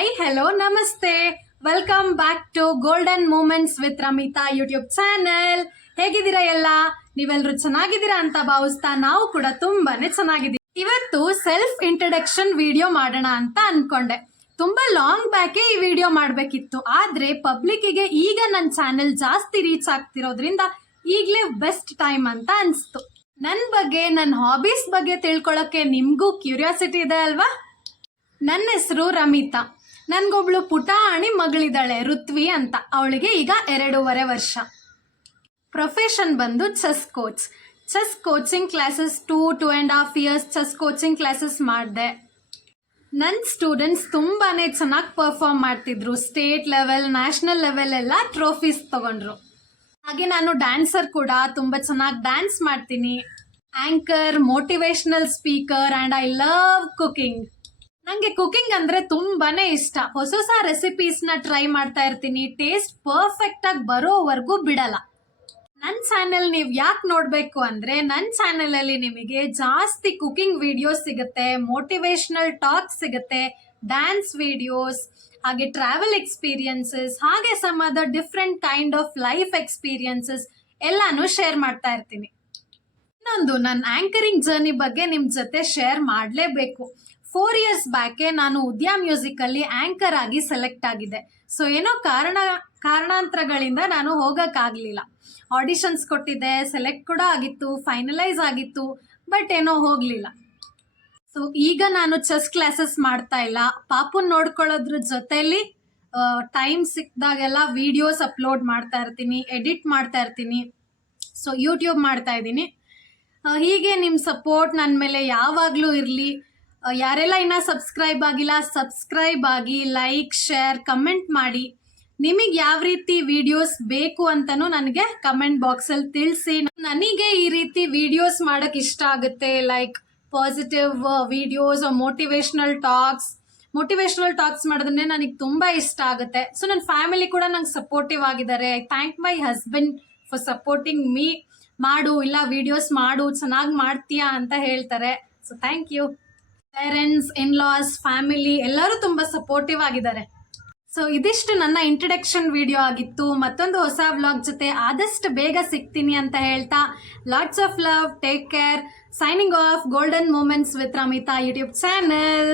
Hi hello ನಮಸ್ತೆ, welcome back to golden moments with Ramita YouTube channel. ಹೇಗಿದ್ದೀರಾ ಎಲ್ಲ? ನೀವೆಲ್ಲರೂ ಚೆನ್ನಾಗಿದ್ದೀರಾ ಅಂತ ಭಾವಿಸ್ತಾ ನಾವು ಕೂಡ ತುಂಬಾನೇ ಚೆನ್ನಾಗಿದ್ದೀವಿ. ಇವತ್ತು ಸೆಲ್ಫ್ ಇಂಟ್ರಡಕ್ಷನ್ ವಿಡಿಯೋ ಮಾಡೋಣ ಅಂತ ಅನ್ಕೊಂಡೆ. ತುಂಬಾ ಲಾಂಗ್ ಬ್ಯಾಕೆ ಈ ವಿಡಿಯೋ ಮಾಡಬೇಕಿತ್ತು, ಆದ್ರೆ ಪಬ್ಲಿಕ್ಕಿಗೆ ಈಗ ನನ್ನ ಚಾನೆಲ್ ಜಾಸ್ತಿ ರೀಚ್ ಆಗ್ತಿರೋದ್ರಿಂದ ಈಗಲೇ ಬೆಸ್ಟ್ ಟೈಮ್ ಅಂತ ಅನಿಸ್ತು. ನನ್ನ ಬಗ್ಗೆ, ನನ್ನ ಹಾಬೀಸ್ ಬಗ್ಗೆ ತಿಳ್ಕೊಳ್ಳೋಕೆ ನಿಮಗೂ ಕ್ಯೂರಿಯಾಸಿಟಿ ಇದೆ ಅಲ್ವಾ? ನನ್ನ ಹೆಸರು ರಮಿತಾ. ನನ್ಗೊಬ್ಳು ಪುಟಾಣಿ ಮಗಳಿದ್ದಾಳೆ, ಋತ್ವಿ ಅಂತ. ಅವಳಿಗೆ ಈಗ 2.5 ವರ್ಷ. ಪ್ರೊಫೆಷನ್ ಬಂದು chess coach. Chess coaching classes 2.5 years chess coaching classes ಮಾಡಿದೆ. ನನ್ನ ಸ್ಟೂಡೆಂಟ್ಸ್ ತುಂಬಾನೇ ಚೆನ್ನಾಗಿ ಪರ್ಫಾರ್ಮ್ ಮಾಡ್ತಿದ್ರು. ಸ್ಟೇಟ್ ಲೆವೆಲ್, ನ್ಯಾಷನಲ್ ಲೆವೆಲ್ ಎಲ್ಲ ಟ್ರೋಫೀಸ್ ತಗೊಂಡ್ರು. ಹಾಗೆ ನಾನು ಡ್ಯಾನ್ಸರ್ ಕೂಡ, ತುಂಬ ಚೆನ್ನಾಗಿ ಡ್ಯಾನ್ಸ್ ಮಾಡ್ತೀನಿ. Anchor, motivational speaker and I love cooking. ನನಗೆ ಕುಕಿಂಗ್ ಅಂದರೆ ತುಂಬಾನೇ ಇಷ್ಟ. ಹೊಸ ಹೊಸ ರೆಸಿಪೀಸ್ನ ಟ್ರೈ ಮಾಡ್ತಾ ಇರ್ತೀನಿ. ಟೇಸ್ಟ್ ಪರ್ಫೆಕ್ಟ್ ಆಗಿ ಬರೋವರೆಗೂ ಬಿಡಲ್ಲ. ನನ್ನ ಚಾನೆಲ್ ನೀವು ಯಾಕೆ ನೋಡಬೇಕು ಅಂದರೆ, ನನ್ನ ಚಾನೆಲಲ್ಲಿ ನಿಮಗೆ ಜಾಸ್ತಿ ಕುಕಿಂಗ್ ವಿಡಿಯೋಸ್ ಸಿಗುತ್ತೆ, ಮೋಟಿವೇಶನಲ್ ಟಾಕ್ಸ್ ಸಿಗುತ್ತೆ, ಡ್ಯಾನ್ಸ್ ವಿಡಿಯೋಸ್, ಹಾಗೆ ಟ್ರಾವೆಲ್ ಎಕ್ಸ್ಪೀರಿಯನ್ಸಸ್, ಹಾಗೆ some other different kind of life experiences ಎಲ್ಲಾನು ಶೇರ್ ಮಾಡ್ತಾ ಇರ್ತೀನಿ. ಇನ್ನೊಂದು, ನನ್ನ ಆಂಕರಿಂಗ್ ಜರ್ನಿ ಬಗ್ಗೆ ನಿಮ್ಮ ಜೊತೆ ಶೇರ್ ಮಾಡಲೇಬೇಕು. 4 ಇಯರ್ಸ್ ಬ್ಯಾಕೆ ನಾನು ಉದ್ಯಾ ಮ್ಯೂಸಿಕಲ್ಲಿ ಆಂಕರ್ ಆಗಿ ಸೆಲೆಕ್ಟ್ ಆಗಿದೆ. ಸೊ ಏನೋ ಕಾರಣಾಂತರಗಳಿಂದ ನಾನು ಹೋಗೋಕ್ಕಾಗಲಿಲ್ಲ. ಆಡಿಷನ್ಸ್ ಕೊಟ್ಟಿದ್ದೆ, ಸೆಲೆಕ್ಟ್ ಕೂಡ ಆಗಿತ್ತು, ಫೈನಲೈಸ್ ಆಗಿತ್ತು, ಬಟ್ ಏನೋ ಹೋಗಲಿಲ್ಲ. ಸೊ ಈಗ ನಾನು ಚೆಸ್ ಕ್ಲಾಸಸ್ ಮಾಡ್ತಾ ಇಲ್ಲ. ಪಾಪುನ್ ನೋಡ್ಕೊಳ್ಳೋದ್ರ ಜೊತೆಲಿ ಟೈಮ್ ಸಿಕ್ಕಿದಾಗೆಲ್ಲ ವಿಡಿಯೋಸ್ ಅಪ್ಲೋಡ್ ಮಾಡ್ತಾ ಇರ್ತೀನಿ, ಎಡಿಟ್ ಮಾಡ್ತಾ ಇರ್ತೀನಿ. ಸೊ ಯೂಟ್ಯೂಬ್ ಮಾಡ್ತಾ ಇದ್ದೀನಿ. ಹೀಗೆ ನಿಮ್ಮ ಸಪೋರ್ಟ್ ನನ್ನ ಮೇಲೆ ಯಾವಾಗಲೂ ಇರಲಿ. ಯಾರೆಲ್ಲ ಇನ್ನೂ ಸಬ್ಸ್ಕ್ರೈಬ್ ಆಗಿಲ್ಲ, ಸಬ್ಸ್ಕ್ರೈಬ್ ಆಗಿ, ಲೈಕ್, ಶೇರ್, ಕಮೆಂಟ್ ಮಾಡಿ. ನಿಮಗೆ ಯಾವ ರೀತಿ ವಿಡಿಯೋಸ್ ಬೇಕು ಅಂತಲೂ ನನಗೆ ಕಮೆಂಟ್ ಬಾಕ್ಸಲ್ಲಿ ತಿಳಿಸಿ. ನನಗೆ ಈ ರೀತಿ ವಿಡಿಯೋಸ್ ಮಾಡೋಕ್ಕೆ ಇಷ್ಟ ಆಗುತ್ತೆ. Like positive videos, motivational talks ಮಾಡೋದಂದ್ರೆ ನನಗೆ ತುಂಬ ಇಷ್ಟ ಆಗುತ್ತೆ. ಸೊ ನನ್ನ ಫ್ಯಾಮಿಲಿ ಕೂಡ ನಂಗೆ ಸಪೋರ್ಟಿವ್ ಆಗಿದ್ದಾರೆ. I thank my husband for supporting me. ಮಾಡು, ಇಲ್ಲ ವಿಡಿಯೋಸ್ ಮಾಡು, ಚೆನ್ನಾಗಿ ಮಾಡ್ತೀಯಾ ಅಂತ ಹೇಳ್ತಾರೆ. So thank you. Parents, in laws, family ಎಲ್ಲರೂ ತುಂಬ ಸಪೋರ್ಟಿವ್ ಆಗಿದ್ದಾರೆ. ಸೊ ಇದಿಷ್ಟು ನನ್ನ ಇಂಟ್ರಡಕ್ಷನ್ ವಿಡಿಯೋ ಆಗಿತ್ತು. ಮತ್ತೊಂದು ಹೊಸ ವ್ಲಾಗ್ ಜೊತೆ ಆದಷ್ಟು ಬೇಗ ಸಿಗ್ತೀನಿ ಅಂತ ಹೇಳ್ತಾ, lots of love, take care, signing off. Golden moments with Ramita YouTube channel.